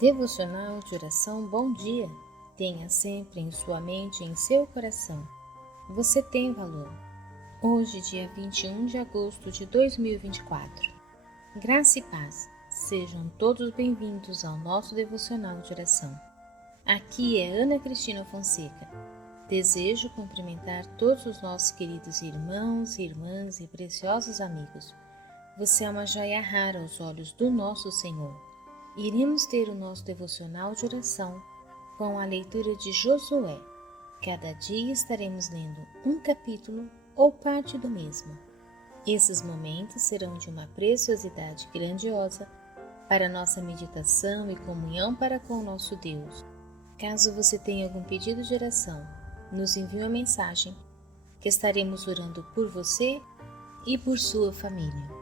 Devocional de oração Bom Dia. Tenha sempre em sua mente e em seu coração. Você tem valor. Hoje, dia 21 de agosto de 2024. Graça e paz. Sejam todos bem-vindos ao nosso Devocional de oração. Aqui é Ana Cristina Fonseca. Desejo cumprimentar todos os nossos queridos irmãos, irmãs e preciosos amigos. Você é uma joia rara aos olhos do nosso Senhor. Iremos ter o nosso devocional de oração com a leitura de Josué. Cada dia estaremos lendo um capítulo ou parte do mesmo. Esses momentos serão de uma preciosidade grandiosa para nossa meditação e comunhão para com o nosso Deus. Caso você tenha algum pedido de oração, nos envie uma mensagem que estaremos orando por você e por sua família.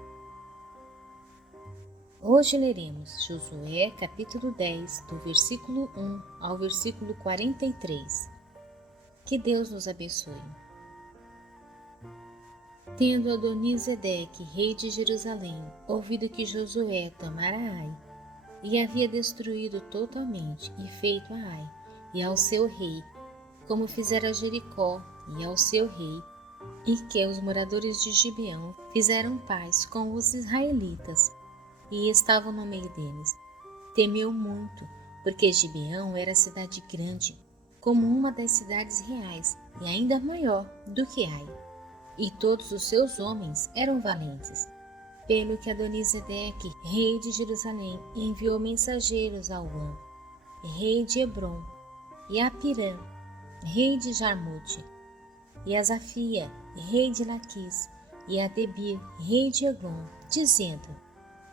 Hoje leremos Josué capítulo 10, do versículo 1 ao versículo 43. Que Deus nos abençoe. Tendo Adonizedeque, rei de Jerusalém, ouvido que Josué tomara Ai, e havia destruído totalmente e feito a Ai, e ao seu rei, como fizera Jericó, e ao seu rei, e que os moradores de Gibeão fizeram paz com os israelitas, e estavam no meio deles. Temeu muito, porque Gibeão era cidade grande, como uma das cidades reais, e ainda maior do que Ai. E todos os seus homens eram valentes. Pelo que Adonizedeque, rei de Jerusalém, enviou mensageiros a Uam, rei de Hebrom, e a Pirã, rei de Jarmute, e a Zafia, rei de Laquis, e a Debir, rei de Eglon, dizendo: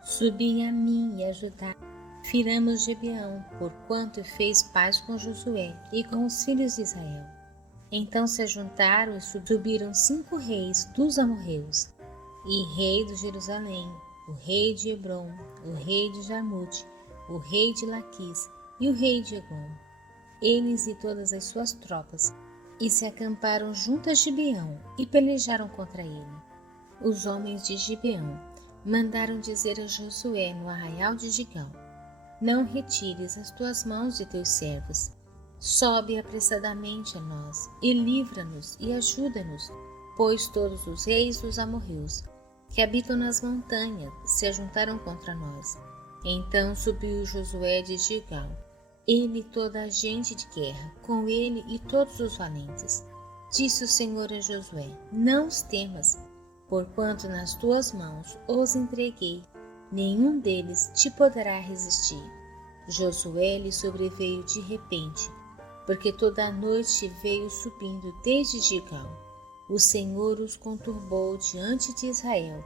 Subi a mim e ajudai, firamos Gibeão, porquanto fez paz com Josué e com os filhos de Israel. Então se ajuntaram e subiram 5 reis dos amorreus, e rei de Jerusalém, o rei de Hebrom, o rei de Jarmute, o rei de Laquis e o rei de Eglon, eles e todas as suas tropas, e se acamparam junto a Gibeão e pelejaram contra ele. Os homens de Gibeão mandaram dizer a Josué no arraial de Gilgal: Não retires as tuas mãos de teus servos. Sobe apressadamente a nós e livra-nos e ajuda-nos, pois todos os reis dos amorreus que habitam nas montanhas se ajuntaram contra nós. Então subiu Josué de Gilgal, ele e toda a gente de guerra, com ele e todos os valentes. Disse o Senhor a Josué: Não os temas, porquanto nas tuas mãos os entreguei, nenhum deles te poderá resistir. Josué lhe sobreveio de repente, porque toda a noite veio subindo desde Gilgal. O Senhor os conturbou diante de Israel,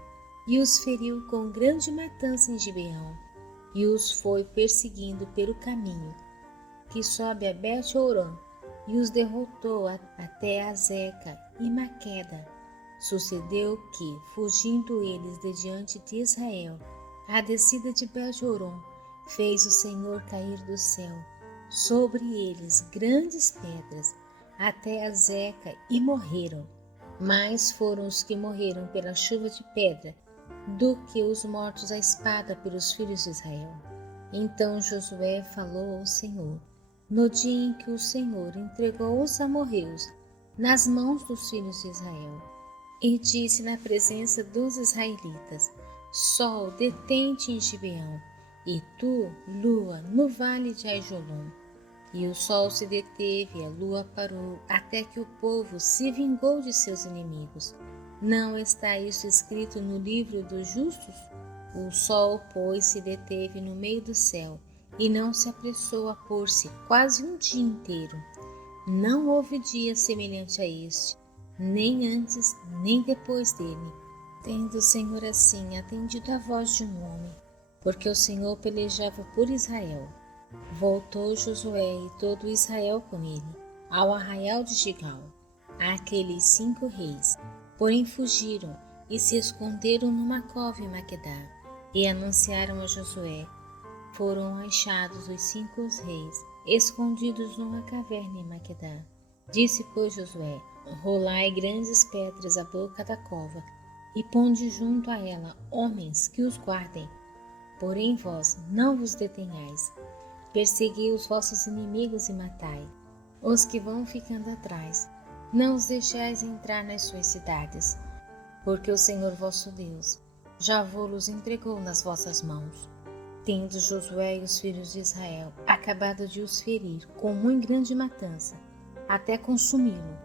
e os feriu com grande matança em Gibeão, e os foi perseguindo pelo caminho que sobe a Bet-Horon, e os derrotou até Azeca e Maqueda. Sucedeu que, fugindo eles de diante de Israel, a descida de Bet-Horon, fez o Senhor cair do céu sobre eles grandes pedras até Azeca e morreram. Mais foram os que morreram pela chuva de pedra do que os mortos à espada pelos filhos de Israel. Então Josué falou ao Senhor, no dia em que o Senhor entregou os amorreus nas mãos dos filhos de Israel, e disse na presença dos israelitas: Sol, detente em Gibeão, e tu, lua, no vale de Aijolon. E o sol se deteve e a lua parou, até que o povo se vingou de seus inimigos. Não está isso escrito no livro dos justos? O sol, pois, se deteve no meio do céu, e não se apressou a pôr-se quase um dia inteiro. Não houve dia semelhante a este, nem antes, nem depois dele, tendo o Senhor assim atendido a voz de um homem, porque o Senhor pelejava por Israel. Voltou Josué e todo Israel com ele, ao arraial de Gilgal. Aqueles 5 reis, porém, fugiram e se esconderam numa cova em Maquedá, e anunciaram a Josué. Foram achados os 5 reis, escondidos numa caverna em Maquedá. Disse, pois, Josué: Rolai grandes pedras à boca da cova, e ponde junto a ela homens que os guardem. Porém vós não vos detenhais, Persegui os vossos inimigos e matai os que vão ficando atrás. Não os deixais entrar nas suas cidades, porque o Senhor vosso Deus já vos entregou nas vossas mãos. Tendo Josué e os filhos de Israel acabado de os ferir com muito grande matança, até consumi-lo,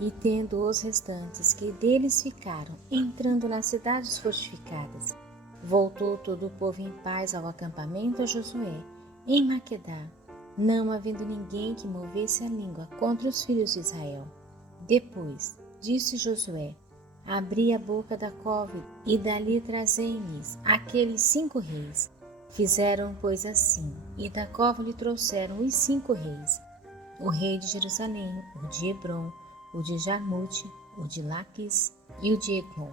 e tendo os restantes que deles ficaram entrando nas cidades fortificadas, voltou todo o povo em paz ao acampamento a Josué, em Maquedá, não havendo ninguém que movesse a língua contra os filhos de Israel. Depois, disse Josué, abri a boca da cova e dali trazei-lhes aqueles 5 reis. Fizeram, pois, assim, e da cova lhe trouxeram os 5 reis, o rei de Jerusalém, o de Hebrom, o de Jarmute, o de Laquis e o de Eglon.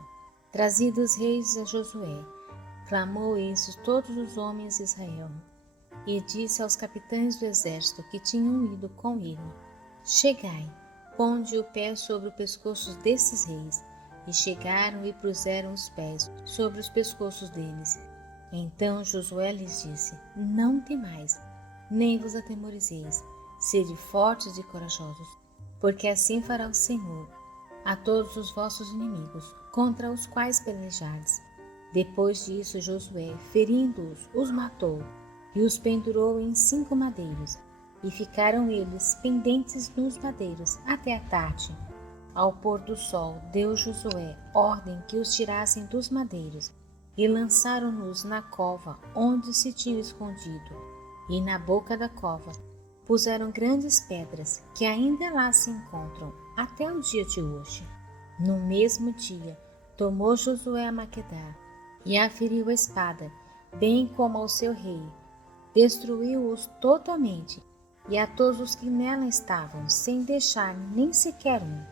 Trazidos os reis a Josué, clamou isso todos os homens de Israel, e disse aos capitães do exército que tinham ido com ele, chegai, ponde o pé sobre o pescoço desses reis. E chegaram e puseram os pés sobre os pescoços deles. Então Josué lhes disse, não temais, nem vos atemorizeis, sede fortes e corajosos, porque assim fará o Senhor a todos os vossos inimigos, contra os quais pelejardes. Depois disso Josué, ferindo-os, os matou, e os pendurou em 5 madeiros, e ficaram eles pendentes nos madeiros até a tarde. Ao pôr do sol, deu Josué ordem que os tirassem dos madeiros, e lançaram-nos na cova onde se tinham escondido, e na boca da cova puseram grandes pedras, que ainda lá se encontram até o dia de hoje. No mesmo dia, tomou Josué a Maquedá, e a feriu a espada, bem como ao seu rei. Destruiu-os totalmente, e a todos os que nela estavam, sem deixar nem sequer um.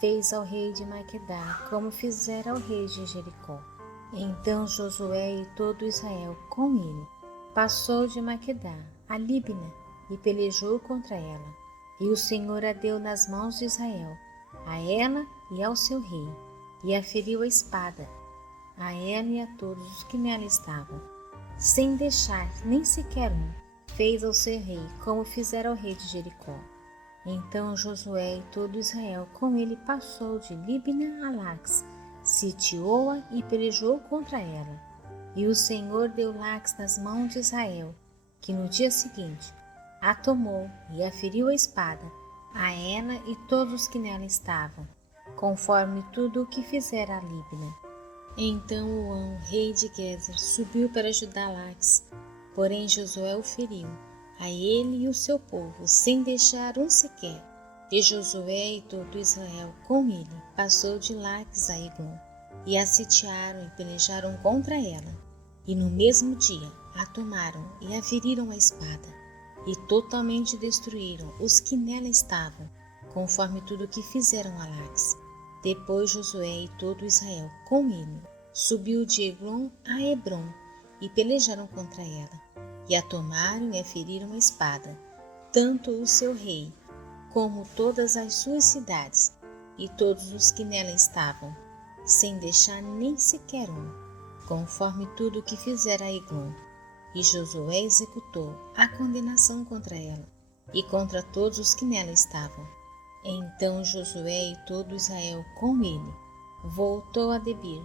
Fez ao rei de Maquedá como fizera ao rei de Jericó. Então Josué e todo Israel com ele passou de Maquedá a Líbina e pelejou contra ela. E o Senhor a deu nas mãos de Israel, a ela e ao seu rei, e a feriu a espada, a ela e a todos os que nela estavam, sem deixar nem sequer um. Fez ao seu rei como fizera ao rei de Jericó. Então Josué e todo Israel com ele passou de Líbina a Laques, sitiou-a e pelejou contra ela. E o Senhor deu Laques nas mãos de Israel, que no dia seguinte a tomou e a feriu a espada, a ela e todos os que nela estavam, conforme tudo o que fizera a Líbina. Então Oão, rei de Gezer, subiu para ajudar Laques, porém Josué o feriu, a ele e o seu povo, sem deixar um sequer. E Josué e todo Israel com ele passou de Laques a Eglon, e a sitiaram e pelejaram contra ela. E no mesmo dia a tomaram e a feriram a espada, e totalmente destruíram os que nela estavam, conforme tudo o que fizeram a Laques. Depois Josué e todo Israel com ele subiu de Eglon a Hebrom, e pelejaram contra ela. E a tomaram e a feriram a espada, tanto o seu rei, como todas as suas cidades, e todos os que nela estavam, sem deixar nem sequer um, conforme tudo o que fizera a Eglon. E Josué executou a condenação contra ela, e contra todos os que nela estavam. Então Josué e todo Israel com ele voltou a Debir,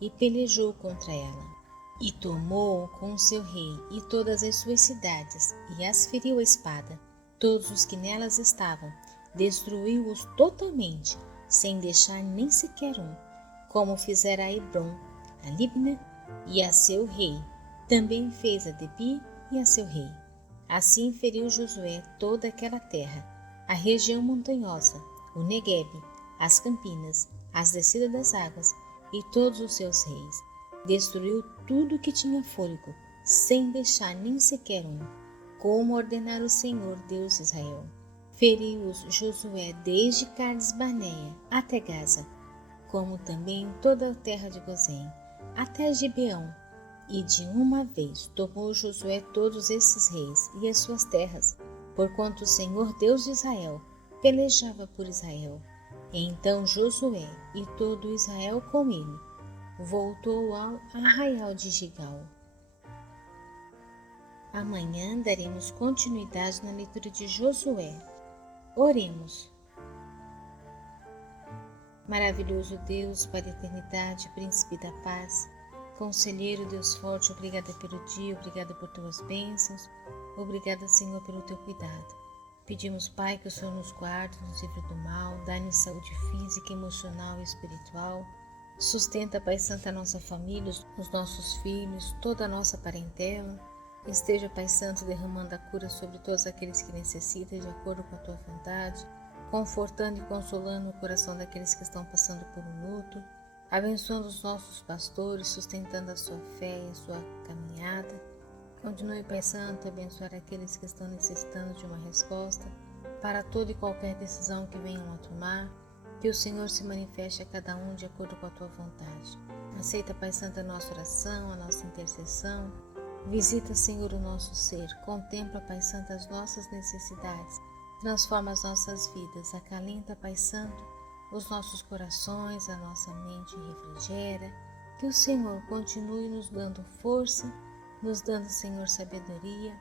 e pelejou contra ela. E tomou com o seu rei e todas as suas cidades, e as feriu a espada. Todos os que nelas estavam, destruiu-os totalmente, sem deixar nem sequer um, como fizera a Hebrom, a Líbina e a seu rei. Também fez a Debir e a seu rei. Assim feriu Josué toda aquela terra, a região montanhosa, o Neguebe, as campinas, as descidas das águas e todos os seus reis. Destruiu tudo que tinha fôlego, sem deixar nem sequer um, como ordenara o Senhor Deus de Israel. Feriu-os Josué desde Cades Barneia até Gaza, como também toda a terra de Gozém, até Gibeão. E de uma vez tomou Josué todos esses reis e as suas terras, porquanto o Senhor Deus de Israel pelejava por Israel. Então Josué e todo Israel com ele voltou ao arraial de Gigal. Amanhã daremos continuidade na leitura de Josué. Oremos. Maravilhoso Deus, Pai da eternidade, Príncipe da paz, Conselheiro, Deus forte, obrigada pelo dia, obrigada por tuas bênçãos, obrigada, Senhor, pelo teu cuidado. Pedimos, Pai, que o Senhor nos guarde, nos livre do mal, dá-nos saúde física, emocional e espiritual. Sustenta, Pai Santo, a nossa família, os nossos filhos, toda a nossa parentela. Esteja, Pai Santo, derramando a cura sobre todos aqueles que necessitam, de acordo com a tua vontade, confortando e consolando o coração daqueles que estão passando por um luto, abençoando os nossos pastores, sustentando a sua fé e a sua caminhada. Continue, Pai Santo, a abençoar aqueles que estão necessitando de uma resposta para toda e qualquer decisão que venham a tomar. Que o Senhor se manifeste a cada um de acordo com a tua vontade. Aceita, Pai Santo, a nossa oração, a nossa intercessão. Visita, Senhor, o nosso ser. Contempla, Pai Santo, as nossas necessidades. Transforma as nossas vidas. Acalenta, Pai Santo, os nossos corações, a nossa mente refrigera. Que o Senhor continue nos dando força, nos dando, Senhor, sabedoria,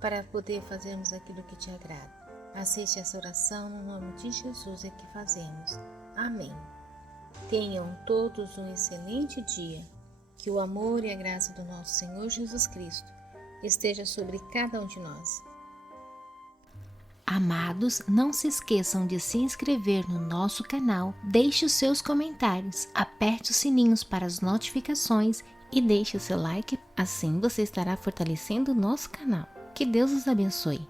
para poder fazermos aquilo que te agrada. Aceite essa oração no nome de Jesus é que fazemos. Amém. Tenham todos um excelente dia. Que o amor e a graça do nosso Senhor Jesus Cristo esteja sobre cada um de nós. Amados, não se esqueçam de se inscrever no nosso canal, deixe os seus comentários, aperte os sininhos para as notificações e deixe o seu like, assim você estará fortalecendo o nosso canal. Que Deus os abençoe.